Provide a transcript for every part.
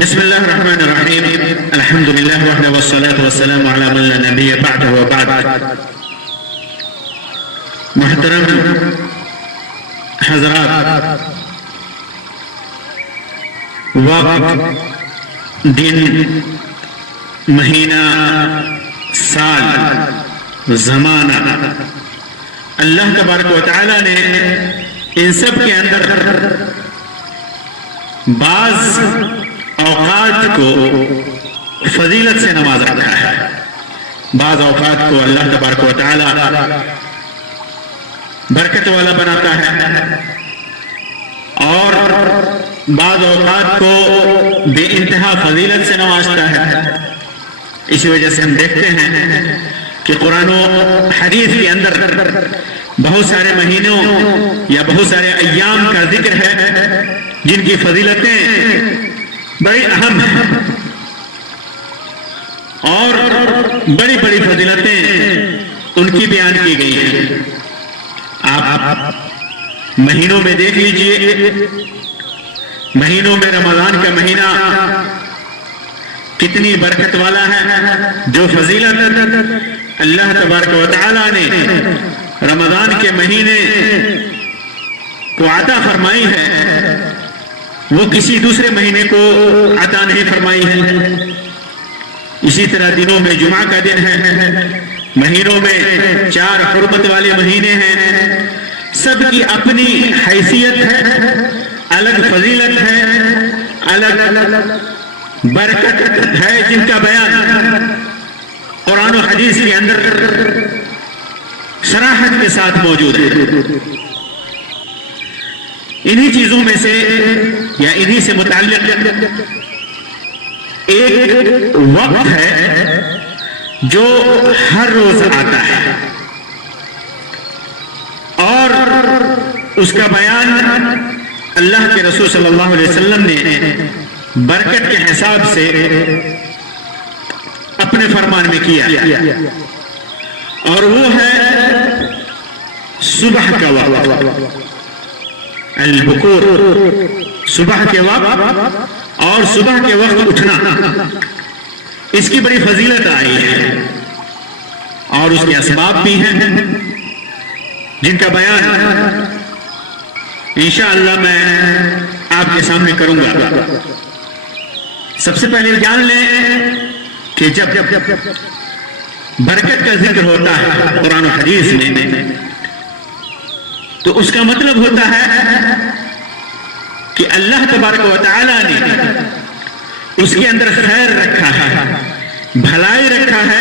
بسم الله الرحمن الرحيم. الحمد لله وحده والصلاة والسلام على من لا نبي بعده وبعد. محترم حضرات، وقت، دن، مہینہ، سال، زمانہ، اللہ تبارک و تعالی نے ان سب کے اندر بعض اوقات کو فضیلت سے نواز رکھا ہے. بعض اوقات کو اللہ تبارک و تعالی برکت والا بناتا ہے اور بعض اوقات کو بے انتہا فضیلت سے نوازتا ہے. اسی وجہ سے ہم دیکھتے ہیں کہ قرآن و حدیث کے اندر بہت سارے مہینوں یا بہت سارے ایام کا ذکر ہے جن کی فضیلتیں بڑی اہم ہیں اور بڑی بڑی فضیلتیں ان کی بیان کی گئی ہیں. آپ مہینوں میں دیکھ لیجئے، مہینوں میں رمضان کا مہینہ کتنی برکت والا ہے. جو فضیلت اللہ تبارک و تعالی نے رمضان کے مہینے کو عطا فرمائی ہے وہ کسی دوسرے مہینے کو عطا نہیں فرمائی ہے. اسی طرح دنوں میں جمعہ کا دن ہے، مہینوں میں 4 حرمت والے مہینے ہیں. سب کی اپنی حیثیت ہے، الگ فضیلت ہے، الگ برکت ہے جن کا بیان قرآن و حدیث کے اندر صراحت کے ساتھ موجود ہے. انہی چیزوں میں سے یا انہی سے متعلق ایک وقت ہے جو ہر روز آتا ہے اور اس کا بیان اللہ کے رسول صلی اللہ علیہ وسلم نے برکت کے حساب سے اپنے فرمان میں کیا اور وہ ہے صبح کا وقت، البکور، صبح کے وقت اور صبح کے وقت اٹھنا. اس کی بڑی فضیلت آئی ہے اور اس کے اسباب بھی ہیں جن کا بیان انشاءاللہ میں آپ کے سامنے کروں گا. سب سے پہلے جان لیں کہ جب برکت کا ذکر ہوتا ہے قرآن و حدیث میں تو اس کا مطلب ہوتا ہے کہ اللہ تبارک و تعالی نے اس کے اندر خیر رکھا ہے، بھلائی رکھا ہے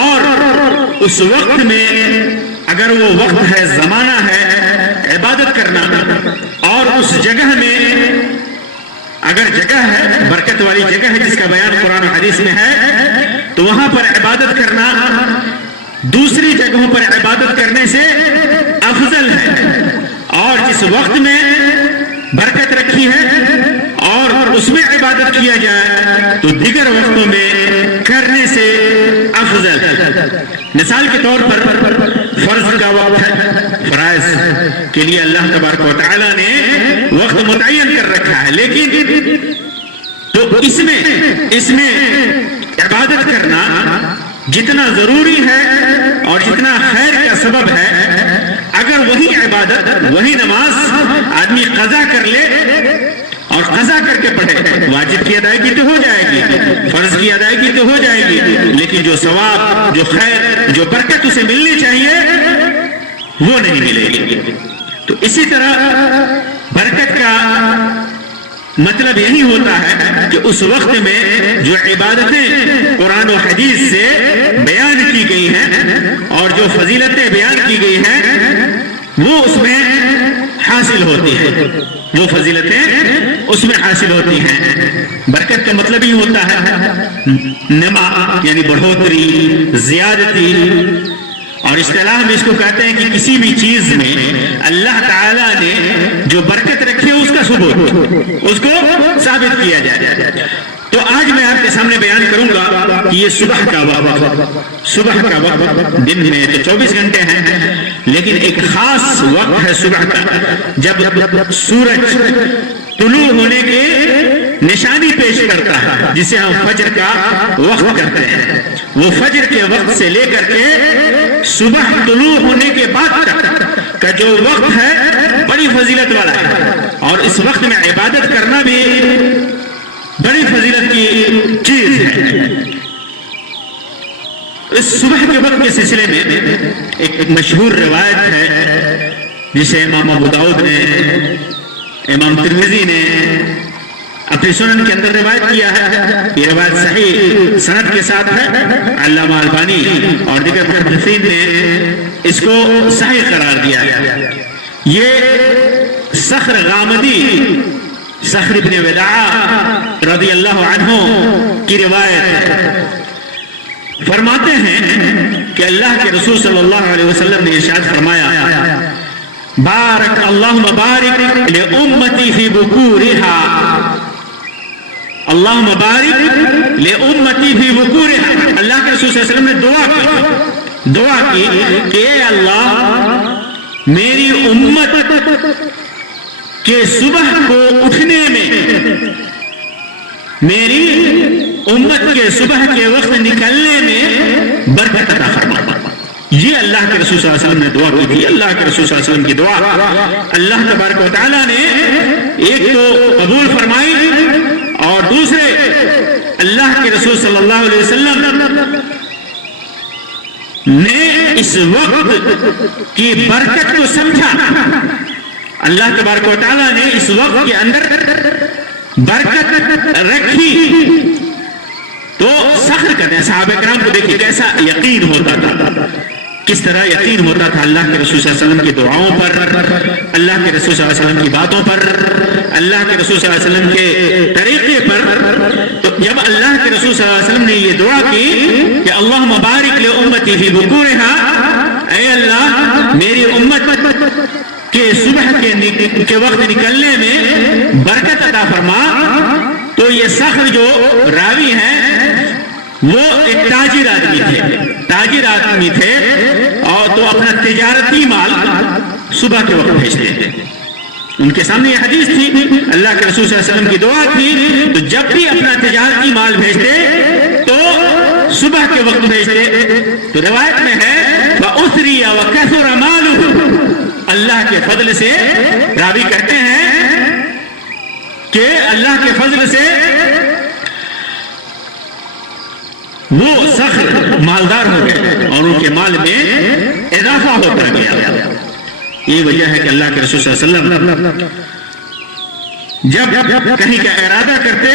اور اس وقت میں اگر وہ وقت ہے، زمانہ ہے عبادت کرنا اور اس جگہ میں اگر جگہ ہے، برکت والی جگہ ہے جس کا بیان قرآن و حدیث میں ہے، تو وہاں پر عبادت کرنا دوسری جگہوں پر عبادت کرنے سے افضل ہے. اور جس وقت میں برکت رکھی ہے اور اس میں عبادت کیا جائے تو دیگر وقتوں میں کرنے سے افضل ہے. مثال کے طور پر فرض کا وقت ہے، فرائض کے لیے اللہ تبارک و تعالی نے وقت متعین کر رکھا ہے، لیکن تو اس میں عبادت کرنا جتنا ضروری ہے اور جتنا خیر کا سبب ہے، اگر وہی عبادت، وہی نماز آدمی قضا کر لے اور قضا کر کے پڑھے، واجب کی ادائیگی تو ہو جائے گی، فرض کی ادائیگی تو ہو جائے گی، لیکن جو ثواب، جو خیر، جو برکت اسے ملنی چاہیے وہ نہیں ملے گی. تو اسی طرح برکت کا مطلب یہی ہوتا ہے کہ اس وقت میں جو عبادتیں قرآن و حدیث سے بیان کی گئی ہیں اور جو فضیلتیں بیان کی گئی ہیں وہ اس میں حاصل ہوتی ہیں، وہ فضیلتیں اس میں حاصل ہوتی ہیں. برکت کا مطلب ہی ہوتا ہے نما، یعنی بڑھوتری، زیادتی. اور اصطلاح میں اس کو کہتے ہیں کہ کسی بھی چیز میں اللہ تعالیٰ نے جو برکت رکھی ہے اس کا ثبوت، اس کو ثابت کیا جائے. تو آج میں آپ کے سامنے بیان کروں گا کہ یہ صبح کا وقت دن میں تو 24 گھنٹے ہیں، لیکن ایک خاص وقت ہے صبح کا، جب سورج طلوع ہونے کے نشانی پیش کرتا ہے جسے ہم فجر کا وقت کرتے ہیں. وہ فجر کے وقت سے لے کر کے صبح طلوع ہونے کے بعد تک کا جو وقت ہے بڑی فضیلت والا ہے, اور اس وقت میں عبادت کرنا بھی بڑی فضیلت کی چیز ہے. اس صبح کے وقت کے سلسلے میں ایک مشہور روایت ہے جسے امام ابو داؤد نے, امام ترمذی نے اپنی سنن کے اندر روایت کیا ہے. یہ روایت صحیح سند کے ساتھ ہے. علامہ البانی اور دیگر محدثین نے اس کو صحیح قرار دیا ہے. یہ صخر غامدی, صخر ابن وداع رضی اللہ عنہ کی روایت ہے. فرماتے ہیں کہ اللہ کے رسول صلی اللہ علیہ وسلم نے ارشاد فرمایا, بارک اللہم بارک لأمتی فی بکورہا, اللہم بارک لأمتی فی بکورہا. اللہ کے رسول صلی اللہ علیہ وسلم نے دعا کی کہ اے اللہ میری امت کے صبح کو اٹھنے میں, میری امت کے صبح کے وقت نکلنے میں برکت عطا فرما. یہ اللہ کے رسول صلی اللہ علیہ وسلم نے دعا کی تھی. اللہ کے رسول صلی اللہ علیہ وسلم کی دعا اللہ تبارک و تعالیٰ نے ایک تو قبول فرمائی, اور دوسرے اللہ کے رسول صلی اللہ علیہ وسلم نے اس وقت کی برکت کو سمجھا. اللہ تبارک و تعالیٰ نے اس وقت کے اندر برکت رکھی. تو صخر کرتے ہیں صحابہ کرام کو دیکھیں کیسا یقین ہوتا تھا, کس طرح یقین ہوتا تھا اللہ کے رسول صلی اللہ علیہ وسلم کی دعاؤں پر, اللہ کے رسول صلی اللہ علیہ وسلم کی باتوں پر, اللہ کے رسول صلی اللہ علیہ وسلم کے طریقے پر. تو جب اللہ کے رسول صلی اللہ علیہ وسلم نے یہ دعا کی کہ اللہم بارک لأمتی فی بکورہا, اے اللہ میری امت کے صبح کے وقت نکلنے میں برکت عطا فرما, تو یہ صخر جو راوی ہیں وہ ایک تاجر آدمی تھے, اور تو اپنا تجارتی مال صبح کے وقت بھیجتے تھے. ان کے سامنے یہ حدیث تھی, اللہ کے رسول صلی اللہ علیہ وسلم کی دعا تھی. تو جب بھی اپنا تجارتی مال بھیجتے تو صبح کے وقت بھیجتے. تو روایت میں ہے وَأُثْرِيَ وَكَثُرَ مَالُهُ, اللہ کے فضل سے راوی کہتے ہیں کہ اللہ کے فضل سے وہ صخر مالدار ہو گئے اور ان کے مال میں اضافہ ہوتا گیا. یہ وجہ ہے کہ اللہ کے رسول صلی اللہ علیہ وسلم جب کہیں کا ارادہ کرتے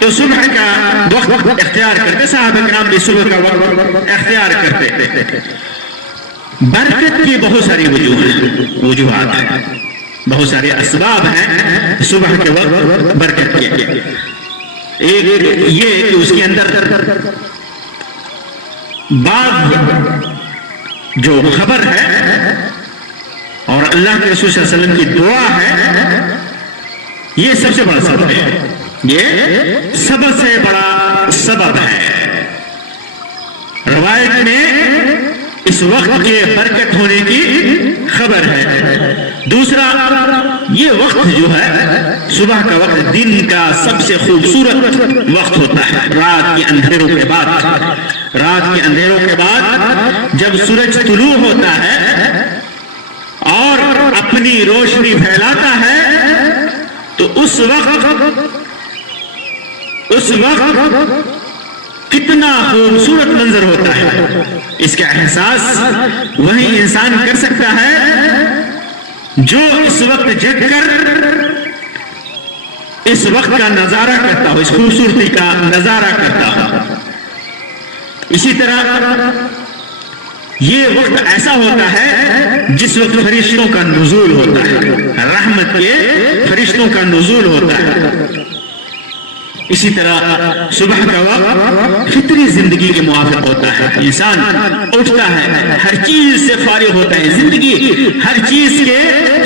تو صبح کا وقت اختیار کرتے. صحابہ کرام بھی صبح کا وقت اختیار کرتے. برکت کی بہت ساری وجوہات ہیں, بہت سارے اسباب ہیں صبح کے وقت برکت کے. ایک یہ کہ اس کے اندر بعض جو خبر ہے اور اللہ کے رسول صلی اللہ علیہ وسلم کی دعا ہے, یہ سب سے بڑا سبب ہے. یہ سب سے بڑا سبب ہے. روایت میں اس وقت کے برکت ہونے کی خبر ہے. دوسرا یہ وقت جو ہے صبح کا وقت دن کا سب سے خوبصورت وقت ہوتا ہے. رات کے اندھیروں کے بعد جب سورج طلوع ہوتا ہے اور اپنی روشنی پھیلاتا ہے تو اس وقت کتنا خوبصورت منظر ہوتا ہے. اس کا احساس وہی انسان کر سکتا ہے جو اس وقت جگ کر اس وقت کا نظارہ کرتا ہو, اس خوبصورتی کا نظارہ کرتا ہو. اسی طرح یہ وقت ایسا ہوتا ہے جس وقت فرشتوں کا نزول ہوتا ہے, رحمت کے فرشتوں کا نزول ہوتا ہے. اسی طرح صبح کا وقت فطری زندگی کے موافق ہوتا ہے. انسان اٹھتا ہے, ہر چیز سے فارغ ہوتا ہے, زندگی ہر چیز کے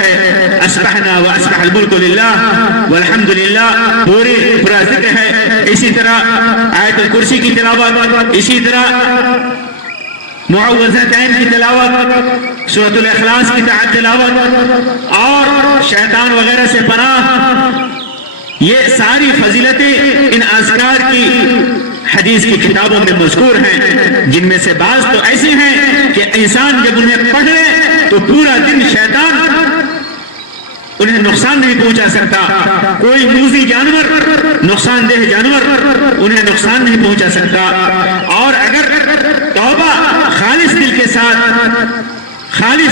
ہے، اصبحنا واصبح الملک للہ والحمد للہ، پورا ذکر ہے. اسی طرح آیت الکرسی کی تلاوت، اسی طرح معوذتین کی تلاوت، سورۃ الاخلاص کی تلاوت، اور شیطان وغیرہ سے پناہ. یہ ساری فضیلتیں ان اذکار کی حدیث کی کتابوں میں مذکور ہیں، جن میں سے بعض تو ایسی ہیں کہ انسان جب انہیں پڑھ لے تو پورا دن شیطان انہیں نقصان نہیں پہنچا سکتا. کوئی موذی جانور، نقصان دہ جانور انہیں نقصان نہیں پہنچا سکتا. اور اگر توبہ خالص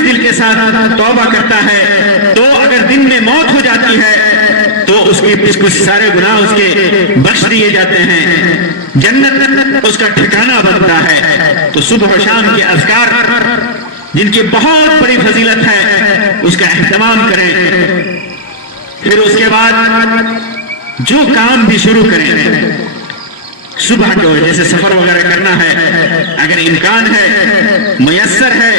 دل کے ساتھ توبہ کرتا ہے تو اگر دن میں موت ہو جاتی ہے تو اس کے سارے گناہ اس کے بخش دیے جاتے ہیں، جنت اس کا ٹھکانہ بنتا ہے. تو صبح و شام کے اذکار جن کی بہت بڑی فضیلت ہے، اس کا اہتمام کریں. پھر اس کے بعد جو کام بھی شروع کریں صبح کو، جیسے سفر وغیرہ کرنا ہے، اگر امکان ہے، میسر ہے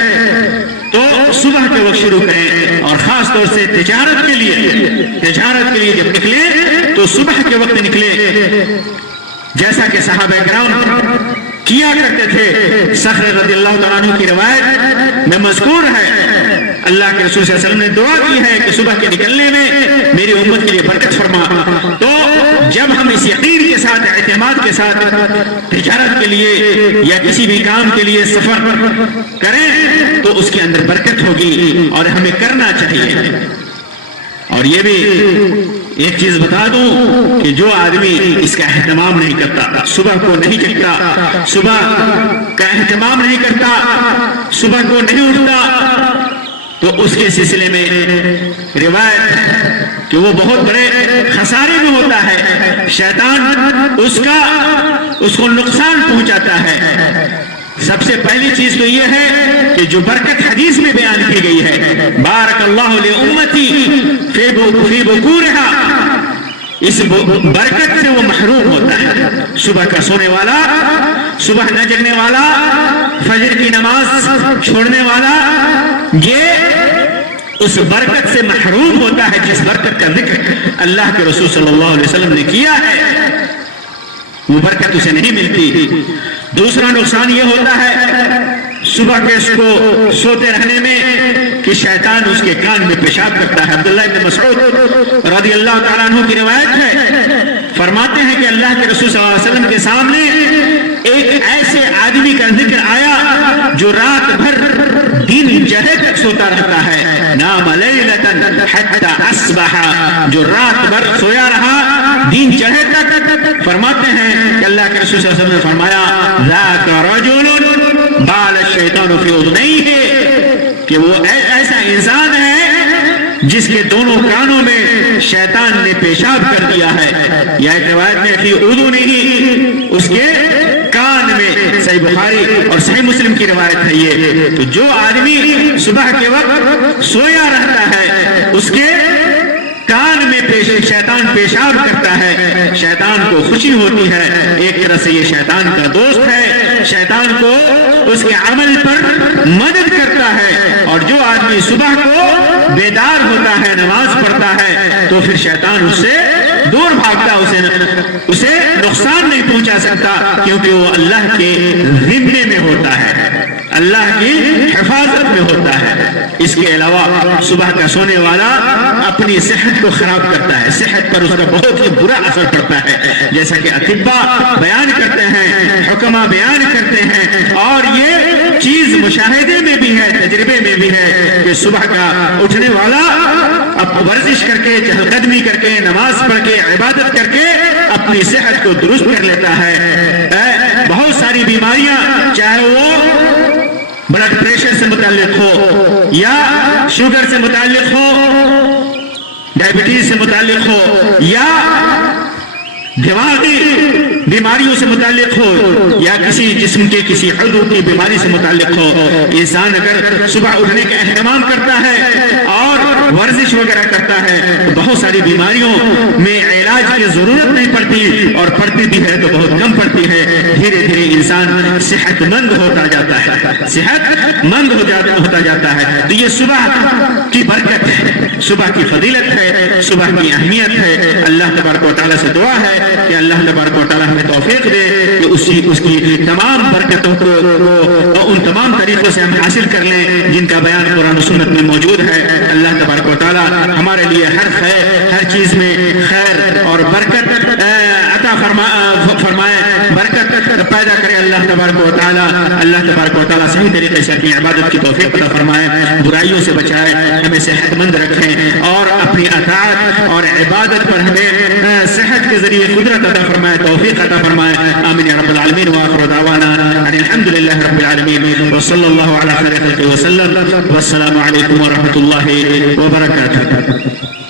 تو صبح کے وقت شروع کریں. اور خاص طور سے تجارت کے لیے جب نکلیں تو صبح کے وقت نکلیں، جیسا کہ صحابہ کرام کیا کرتے تھے. صخر رضی اللہ تعالیٰ عنہ کی روایت میں مذکور ہے، اللہ کے رسول صلی اللہ علیہ وسلم نے دعا کی ہے کہ صبح کے نکلنے میں میری امت کے لیے برکت فرما. تو جب ہم اس یقین کے ساتھ، اعتماد کے ساتھ تجارت کے لیے یا کسی بھی کام کے لیے سفر کریں تو اس کے اندر برکت ہوگی اور ہمیں کرنا چاہیے. اور یہ بھی ایک چیز بتا دوں کہ جو آدمی اس کا اہتمام نہیں کرتا، صبح کو نہیں جگتا، صبح کا اہتمام نہیں کرتا، صبح کو نہیں اٹھتا، تو اس کے سلسلے میں روایت کہ وہ بہت بڑے خسارے میں ہوتا ہے. شیطان اس کو نقصان پہنچاتا ہے. سب سے پہلی چیز تو یہ ہے کہ جو برکت حدیث میں بیان کی گئی ہے، بارک اللہ لامتی فی بکورہا، اس برکت سے وہ محروم ہوتا ہے. صبح کا سونے والا، صبح نہ جگنے والا، فجر کی نماز چھوڑنے والا، یہ اس برکت سے محروم ہوتا ہے جس برکت کا ذکر اللہ کے رسول صلی اللہ علیہ وسلم نے کیا ہے. وہ برکت اسے نہیں ملتی. دوسرا نقصان یہ ہوتا ہے صبح کے اس کو سوتے رہنے میں کہ شیطان اس کے کان میں پیشاب کرتا ہے. عبداللہ ابن مسعود رضی اللہ تعالیٰ عنہ کی روایت ہے، فرماتے ہیں کہ اللہ کے رسول صلی اللہ علیہ وسلم کے سامنے ایک ایسے آدمی کا ذکر آیا جو رات بھر دن چڑھے تک سوتا رہتا ہے. نام لیلتن حتی اصبح، جو رات بھر سویا رہا دن چڑھے تک. فرماتے ہیں کہ اللہ کے رسول صلی اللہ علیہ وسلم نے فرمایا ذاک رجل بال الشیطان فی اذنیہ، کہ وہ ایسا انسان ہے جس کے دونوں کانوں میں شیطان نے پیشاب کر دیا ہے. یا ایک روایت میں فی اذنہ، اس کے کان میں. صحیح بخاری اور صحیح مسلم کی روایت ہے یہ. تو جو آدمی صبح کے وقت سویا رہتا ہے اس کے کان میں شیطان پیشاب کرتا ہے، شیطان کو خوشی ہوتی ہے. ایک طرح سے یہ شیطان کا دوست ہے، شیطان کو اس کے عمل پر مدد کرتا ہے. اور جو آدمی صبح کو بیدار ہوتا ہے، نماز پڑھتا ہے، تو پھر شیطان اس سے دور بھاگتا، اسے نقصان نہیں پہنچا سکتا، کیونکہ وہ اللہ کے ذمے میں ہوتا ہے، اللہ کی حفاظت میں ہوتا ہے. اس کے علاوہ صبح کا سونے والا اپنی صحت کو خراب کرتا ہے، صحت پر اس کا بہت ہی برا اثر پڑتا ہے، جیسا کہ اطباء بیان کرتے ہیں، حکما بیان کرتے ہیں. اور یہ چیز مشاہدے میں بھی ہے، تجربے میں بھی ہے کہ صبح کا اٹھنے والا اب ورزش کر کے، چہل قدمی کر کے، نماز پڑھ کے، عبادت کر کے اپنی صحت کو درست کر لیتا ہے. بہت ساری بیماریاں، چاہے وہ بلڈ پریشر سے متعلق ہو یا شوگر سے متعلق ہو، ڈائبٹیز سے متعلق ہو یا دماغی بیماریوں سے متعلق ہو یا کسی جسم کے کسی عضو کی بیماری سے متعلق ہو، انسان اگر صبح اٹھنے کا اہتمام کرتا ہے اور ورزش وغیرہ کرتا ہے تو بہت ساری بیماریوں میں علاج کی ضرورت نہیں پڑتی، اور پڑتی بھی ہے تو بہت کم پڑتی ہے. دھیرے دھیرے انسان صحت مند ہوتا جاتا ہے، صحت مند ہوتا جاتا ہے. تو یہ صبح کی برکت ہے، صبح کی فضیلت ہے، صبح کی اہمیت ہے. اللہ تبارک و تعالیٰ سے دعا ہے کہ اللہ تبارک و تعالیٰ ہمیں توفیق دے کہ اس کی تمام برکتوں کو ان تمام طریقوں سے ہم حاصل کر لیں جن کا بیان قرآن و سنت میں موجود ہے. اللہ تبارک و تعالیٰ ہمارے لیے ہر خیر، ہر چیز میں خیر اور برکت عطا فرمائے، برکت پیدا کرے. اللہ تبارک و تعالیٰ صحیح طریقے سے اپنی عبادت کی توفیق عطا فرمائے، برائیوں سے بچائے، ہمیں صحت مند رکھیں اور اپنی اطاعت اور عبادت پر ہمیں صحت کے ذریعے قدرت عطا فرمائے، توفیق عطا فرمائے. آمین یا رب العالمین. وآخر دعوانا ان الحمد للہ رب العالمین وصلی اللہ علی خیر خلقہ وسلم. والسلام علیکم ورحمۃ اللہ وبرکاتہ.